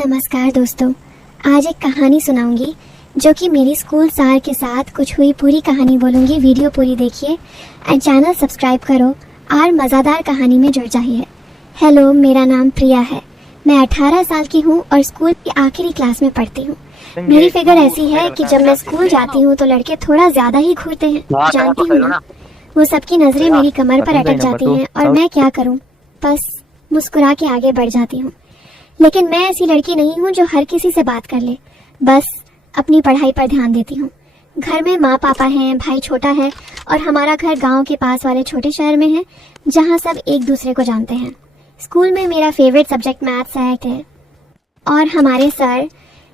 नमस्कार दोस्तों, आज एक कहानी सुनाऊंगी जो कि मेरी स्कूल सार के साथ कुछ हुई पूरी कहानी बोलूंगी। वीडियो पूरी देखिए एंड चैनल सब्सक्राइब करो और मज़ेदार कहानी में जुड़ जाइए। हेलो, मेरा नाम प्रिया है। मैं 18 साल की हूँ और स्कूल की आखिरी क्लास में पढ़ती हूँ। मेरी फिगर ऐसी है कि जब मैं स्कूल जाती हूँ तो लड़के थोड़ा ज़्यादा ही घूरते हैं, जानती हूँ ना। वो सबकी नज़रें मेरी कमर पर अटक जाती हैं और मैं क्या करूँ, बस मुस्कुरा के आगे बढ़ जाती हूँ। लेकिन मैं ऐसी लड़की नहीं हूँ जो हर किसी से बात कर ले, बस अपनी पढ़ाई पर ध्यान देती हूँ। घर में माँ पापा हैं, भाई छोटा है और हमारा घर गांव के पास वाले छोटे शहर में है जहाँ सब एक दूसरे को जानते हैं। स्कूल में मेरा फेवरेट सब्जेक्ट मैथ्स है और हमारे सर,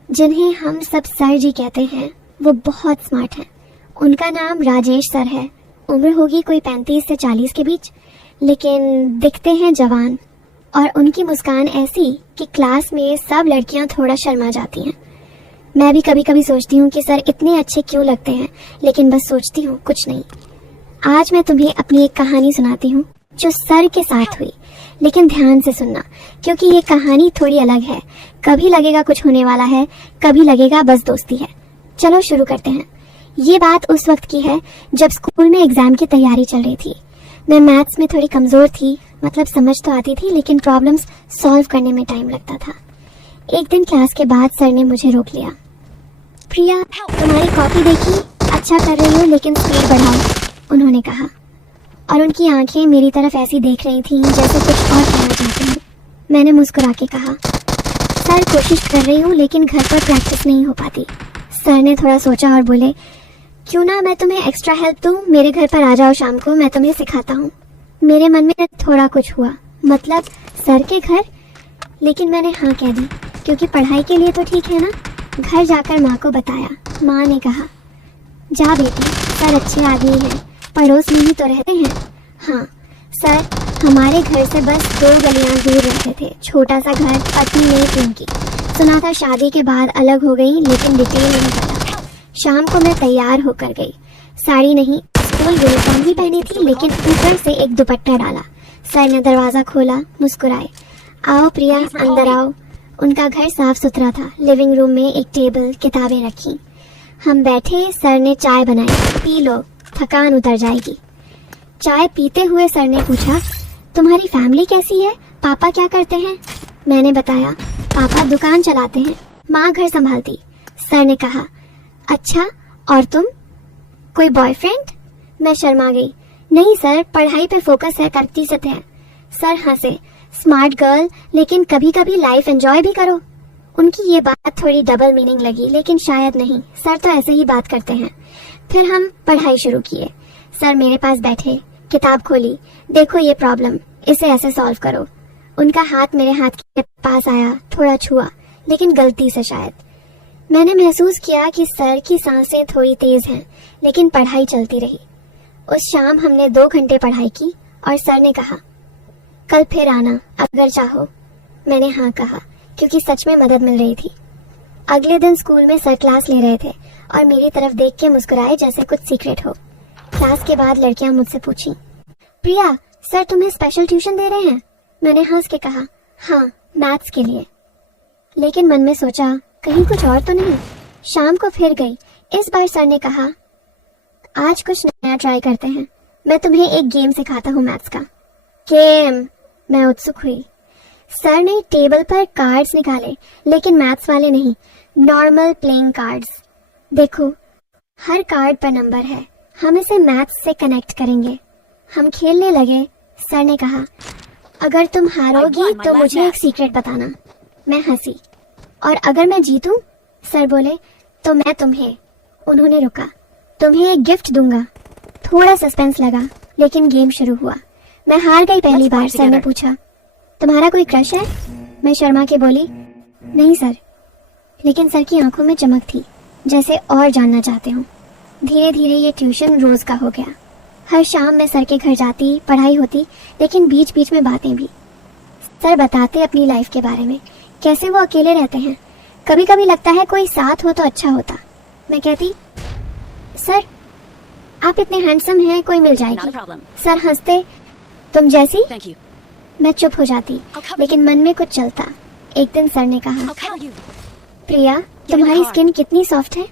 जिन्हें हम सब सर जी कहते हैं, वो बहुत स्मार्ट हैं। उनका नाम राजेश सर है। उम्र होगी कोई 35 से 40 के बीच, लेकिन दिखते हैं जवान। और उनकी मुस्कान ऐसी कि क्लास में सब लड़कियां थोड़ा शर्मा जाती हैं। मैं भी कभी कभी सोचती हूँ कि सर इतने अच्छे क्यों लगते हैं, लेकिन बस सोचती हूँ, कुछ नहीं। आज मैं तुम्हें अपनी एक कहानी सुनाती हूँ जो सर के साथ हुई, लेकिन ध्यान से सुनना क्योंकि ये कहानी थोड़ी अलग है। कभी लगेगा कुछ होने वाला है, कभी लगेगा बस दोस्ती है। चलो शुरू करते हैं। ये बात उस वक्त की है जब स्कूल में एग्जाम की तैयारी चल रही थी। मैं मैथ्स में थोड़ी कमजोर थी, मतलब समझ तो आती थी लेकिन प्रॉब्लम्स सॉल्व करने में टाइम लगता था। एक दिन क्लास के बाद सर ने मुझे रोक लिया। प्रिया, तुम्हारी कॉपी देखी, अच्छा कर रही हो लेकिन स्पीड बढ़ाओ, उन्होंने कहा। और उनकी आंखें मेरी तरफ ऐसी देख रही थीं जैसे कुछ और कहना चाहते हैं। मैंने मुस्कुरा के कहा, सर कोशिश कर रही हूँ लेकिन घर पर प्रैक्टिस नहीं हो पाती। सर ने थोड़ा सोचा और बोले, क्यों ना मैं तुम्हें एक्स्ट्रा हेल्प दूँ, मेरे घर पर आ जाओ शाम को, मैं तुम्हें सिखाता हूँ। मेरे मन में थोड़ा कुछ हुआ, मतलब सर के घर, लेकिन मैंने हाँ कह दी क्योंकि पढ़ाई के लिए तो ठीक है ना। घर जाकर माँ को बताया। माँ ने कहा, जा बेटी, सर अच्छे आदमी हैं, पड़ोस में ही तो रहते हैं। हाँ सर, हमारे घर से बस 2 गलियां दूर रहते थे। छोटा सा घर, पत्नी नहीं थी उनकी। सुना था शादी के बाद अलग हो गई, लेकिन डिटेल नहीं पता। शाम को मैं तैयार होकर गई। साड़ी नहीं, स्कूल यूनिफॉर्म भी पहनी थी, लेकिन ऊपर से एक दुपट्टा डाला। सर ने दरवाजा खोला, मुस्कुराए, आओ प्रिया, अंदर आओ। उनका घर साफ सुथरा था। लिविंग रूम में एक टेबल, किताबें रखी। हम बैठे। सर ने चाय बनाई, पी लो, थकान उतर जाएगी। चाय पीते हुए सर ने पूछा, तुम्हारी फैमिली कैसी है, पापा क्या करते हैं? मैंने बताया, पापा दुकान चलाते हैं, माँ घर संभालती। सर ने कहा, अच्छा, और तुम, कोई बॉयफ्रेंड? मैं शर्मा गई। नहीं सर, पढ़ाई पे फोकस है, करती से है। सर हंसे, स्मार्ट गर्ल, लेकिन कभी कभी लाइफ एंजॉय भी करो। उनकी ये बात थोड़ी डबल मीनिंग लगी, लेकिन शायद नहीं, सर तो ऐसे ही बात करते हैं। फिर हम पढ़ाई शुरू किए। सर मेरे पास बैठे, किताब खोली, देखो ये प्रॉब्लम, इसे ऐसे सॉल्व करो। उनका हाथ मेरे हाथ के पास आया, थोड़ा छुआ, लेकिन गलती से शायद। मैंने महसूस किया कि सर की सांसें थोड़ी तेज हैं, लेकिन पढ़ाई चलती रही। उस शाम हमने 2 घंटे पढ़ाई की और सर ने कहा, कल फिर आना अगर चाहो। मैंने हाँ कहा क्योंकि सच में मदद मिल रही थी। अगले दिन स्कूल में सर क्लास ले रहे थे और मेरी तरफ देख के मुस्कुराए जैसे कुछ सीक्रेट हो। क्लास के बाद लड़कियां मुझसे पूछी, प्रिया, सर तुम्हें स्पेशल ट्यूशन दे रहे हैं? मैंने हंस के कहा, हाँ, मैथ्स के लिए। लेकिन मन में सोचा, कहीं कुछ और तो नहीं। शाम को फिर गई। इस बार सर ने कहा, आज कुछ नया ट्राई करते हैं, मैं तुम्हें एक गेम सिखाता हूँ मैथ्स का। गेम? मैं उत्सुक हुई। सर ने टेबल पर कार्ड्स निकाले, लेकिन मैथ्स वाले नहीं, नॉर्मल प्लेइंग कार्ड्स। देखो, हर कार्ड पर नंबर है, हम इसे मैथ्स से कनेक्ट करेंगे। हम खेलने लगे। सर ने कहा, अगर तुम हारोगी तो मुझे एक सीक्रेट बताना। मैं हंसी। और अगर मैं जीतूं? सर बोले, तो मैं तुम्हें। उन्होंने रुका, तुम्हें एक गिफ्ट दूंगा। थोड़ा सस्पेंस लगा, लेकिन गेम शुरू हुआ। मैं हार गई पहली बार। सर ने पूछा, तुम्हारा कोई क्रश है? मैं शर्मा के बोली, नहीं सर। लेकिन सर की आंखों में चमक थी, जैसे और जानना चाहते हो। धीरे धीरे ये ट्यूशन रोज का हो गया। हर शाम मैं सर के घर जाती, पढ़ाई होती, लेकिन बीच बीच में बातें भी। सर बताते अपनी लाइफ के बारे में, कैसे वो अकेले रहते हैं। कभी कभी लगता है कोई साथ हो तो अच्छा होता। मैं कहती, सर आप इतने हैंडसम हैं, कोई मिल जाएगी। सर हंसते, तुम जैसी। मैं चुप हो जाती, लेकिन मन में कुछ चलता। एक दिन सर ने कहा, I'll kill you. प्रिया तुम्हारी स्किन कितनी सॉफ्ट है,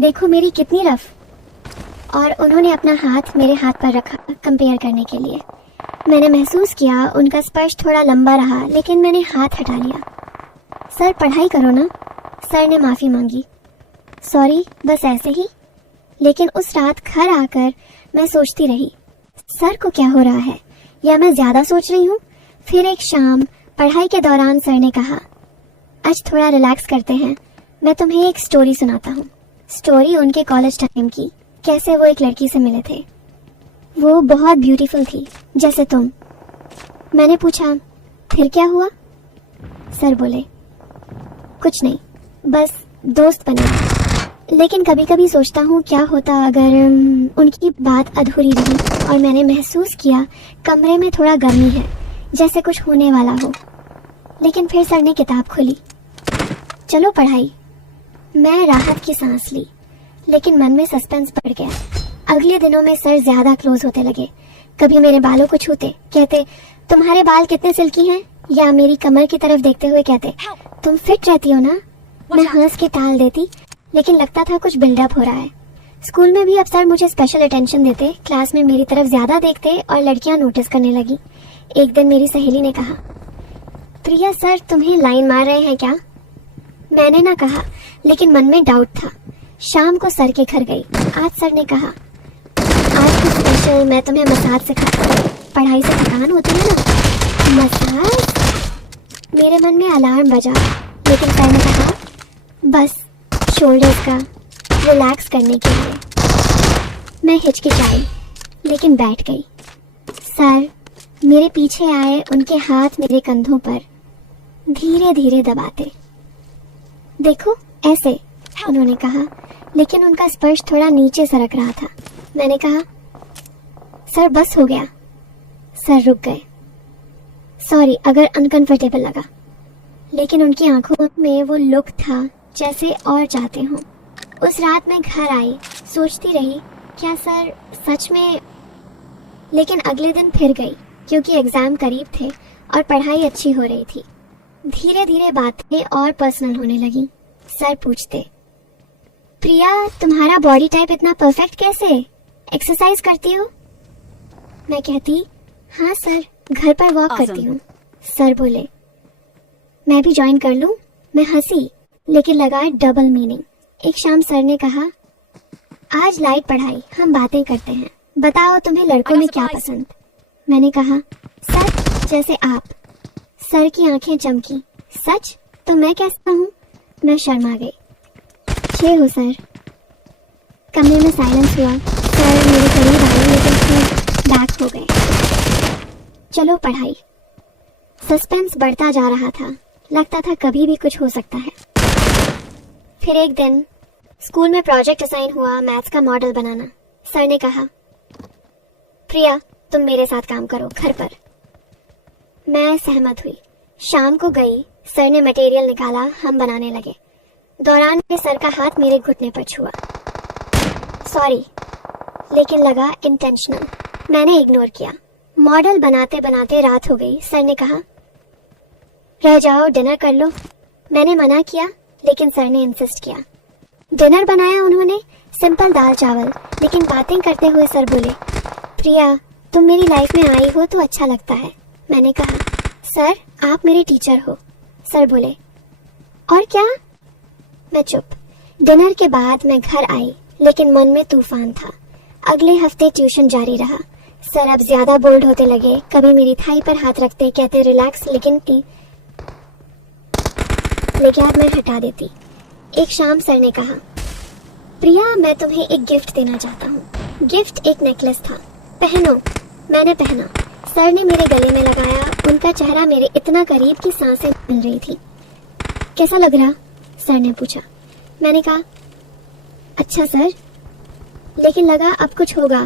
देखो मेरी कितनी रफ। और उन्होंने अपना हाथ मेरे हाथ पर रखा कंपेयर करने के लिए। मैंने महसूस किया उनका स्पर्श थोड़ा लंबा रहा, लेकिन मैंने हाथ हटा लिया। सर पढ़ाई करो ना, सर ने माफ़ी मांगी। सॉरी, बस ऐसे ही। लेकिन उस रात घर आकर मैं सोचती रही, सर को क्या हो रहा है, या मैं ज़्यादा सोच रही हूँ। फिर एक शाम पढ़ाई के दौरान सर ने कहा, आज थोड़ा रिलैक्स करते हैं, मैं तुम्हें एक स्टोरी सुनाता हूँ। स्टोरी उनके कॉलेज टाइम की, कैसे वो एक लड़की से मिले थे। वो बहुत ब्यूटीफुल थी, जैसे तुम। मैंने पूछा, फिर क्या हुआ? सर बोले, कुछ नहीं, बस दोस्त बने। लेकिन कभी कभी सोचता हूँ क्या होता अगर उनकी बात अधूरी रही और मैंने महसूस किया कमरे में थोड़ा गर्मी है, जैसे कुछ होने वाला हो। लेकिन फिर सर ने किताब खोली, चलो पढ़ाई। मैं राहत की सांस ली, लेकिन मन में सस्पेंस बढ़ गया। अगले दिनों में सर ज्यादा क्लोज होते लगे। कभी मेरे बालों को छूते, कहते तुम्हारे बाल कितने सिल्की हैं, या मेरी कमर की तरफ देखते हुए कहते तुम फिट रहती हो ना। मैं हंस के टाल देती, लेकिन लगता था कुछ बिल्डअप हो रहा है। स्कूल में भी अब सर मुझे स्पेशल अटेंशन देते, क्लास में मेरी तरफ ज्यादा देखते और लड़कियां नोटिस करने लगी। एक दिन मेरी सहेली ने कहा, प्रिया सर तुम्हें लाइन मार रहे हैं क्या? मैंने ना कहा, लेकिन मन में डाउट था। शाम को सर के घर गई। आज सर ने कहा, आज की स्पेशल मैं तुम्हें मसाज सिखाता हूँ। पढ़ाई से थकान होती है ना। मसाज? मेरे मन में अलार्म बजा, लेकिन सर ने कहा, बस शोल्डर्स का रिलैक्स करने के लिए। मैं हिचकिचाई, लेकिन बैठ गई। सर मेरे पीछे आए, उनके हाथ मेरे कंधों पर धीरे धीरे दबाते। देखो ऐसे, उन्होंने कहा, लेकिन उनका स्पर्श थोड़ा नीचे सरक रहा था। मैंने कहा, सर बस हो गया। सर रुक गए। सॉरी अगर अनकंफर्टेबल लगा। लेकिन उनकी आंखों में वो लुक था जैसे और चाहते हों। उस रात मैं घर आई, सोचती रही क्या सर सच में। लेकिन अगले दिन फिर गई, क्योंकि एग्जाम करीब थे और पढ़ाई अच्छी हो रही थी। धीरे धीरे बातें और पर्सनल होने लगी। सर पूछते, प्रिया तुम्हारा बॉडी टाइप इतना परफेक्ट कैसे? एक्सरसाइज करती हो? मैं कहती, हाँ सर, घर पर वॉक करती हूँ। सर बोले, मैं भी ज्वाइन कर लूँ? मैं हंसी, लेकिन लगा डबल मीनिंग। एक शाम सर ने कहा, आज लाइट पढ़ाई, हम बातें करते हैं। बताओ तुम्हें लड़कों में क्या पसंद? मैंने कहा, सच जैसे आप। सर की आंखें चमकी। सच? तो मैं कैसा हूँ? मैं शर्मा गई। 6 हो सर। कमरे में साइलेंस हुआ। सर मेरे करीब आए, लेकिन फिर बैक हो गए। चलो पढ़ाई। सस्पेंस बढ़ता जा रहा था। लगता था कभी भी कुछ हो सकता है। फिर एक दिन स्कूल में प्रोजेक्ट असाइन हुआ, मैथ्स का मॉडल बनाना। सर ने कहा, प्रिया तुम मेरे साथ काम करो घर पर। मैं सहमत हुई। शाम को गई, सर ने मटेरियल निकाला, हम बनाने लगे। दौरान में सर का हाथ मेरे घुटने पर छुआ। सॉरी, लेकिन लगा इंटेंशनल। मैंने इग्नोर किया। मॉडल बनाते बनाते रात हो गई। सर ने कहा, रह जाओ, डिनर कर लो। मैंने मना किया, लेकिन सर ने इंसिस्ट किया। डिनर बनाया उन्होंने, सिंपल दाल चावल। लेकिन बातें करते हुए सर बोले, प्रिया तुम मेरी लाइफ में आई हो तो अच्छा लगता है। मैंने कहा, सर आप मेरे टीचर हो। सर बोले, और क्या? मैं चुप। डिनर के बाद मैं घर आई, लेकिन मन में तूफान था। अगले हफ्ते ट्यूशन जारी रहा। सर अब ज्यादा बोल्ड होते लगे। कभी मेरी थाई पर हाथ रखते, कहते रिलैक्स, लेकिन हाथ मैं हटा देती। एक शाम सर ने कहा, प्रिया मैं तुम्हें एक गिफ्ट देना चाहता हूँ। गिफ्ट एक नेकलेस था, पहनो। मैंने पहना। सर ने मेरे गले में लगाया। उनका चेहरा मेरे इतना करीब कि सांसें मिल रही थी। कैसा लग रहा? सर ने पूछा। मैंने कहा, अच्छा सर। लेकिन लगा अब कुछ होगा।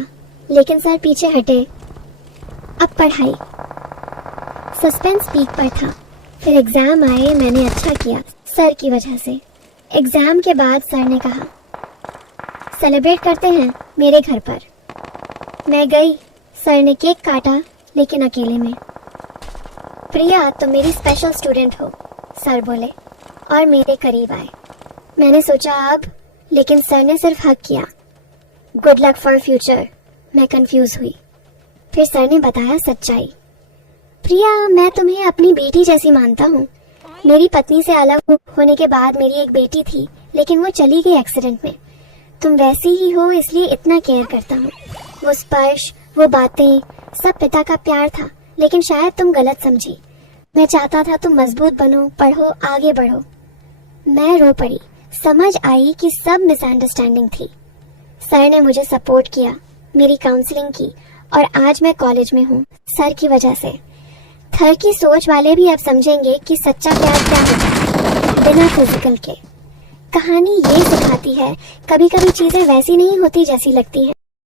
लेकिन सर पीछे हटे। अब पढ़ाई। सस्पेंस पीक पर था। फिर एग्जाम आए। मैंने अच्छा किया सर की वजह से। एग्जाम के बाद सर ने कहा, सेलिब्रेट करते हैं मेरे घर पर। मैं गई। सर ने केक काटा, लेकिन अकेले में। प्रिया तुम मेरी स्पेशल स्टूडेंट हो। सर बोले और मेरे करीब आए। मैंने सोचा अब, लेकिन सर ने सिर्फ हक किया। Good luck for future. मैं कंफ्यूज हुई। फिर सर ने बताया सच्चाई। प्रिया, मैं तुम्हें अपनी बेटी जैसी मानता हूँ। मेरी पत्नी से अलग होने के बाद मेरी एक बेटी थी, लेकिन वो चली गई एक्सीडेंट में। तुम वैसी ही हो, इसलिए इतना केयर करता हूँ। वो स्पर्श, वो बातें, सब पिता का प्यार था, लेकिन शायद तुम गलत समझी। मैं चाहता था तुम मजबूत बनो, पढ़ो, आगे बढ़ो। मैं रो पड़ी। समझ आई कि सब मिसअंडरस्टैंडिंग थी। सर ने मुझे सपोर्ट किया, मेरी काउंसलिंग की, और आज मैं कॉलेज में हूँ सर की वजह से। थर की सोच वाले भी अब समझेंगे कि सच्चा प्यार क्या होता है बिना फिजिकल के। कहानी ये सिखाती है, कभी कभी चीजें वैसी नहीं होती जैसी लगती हैं।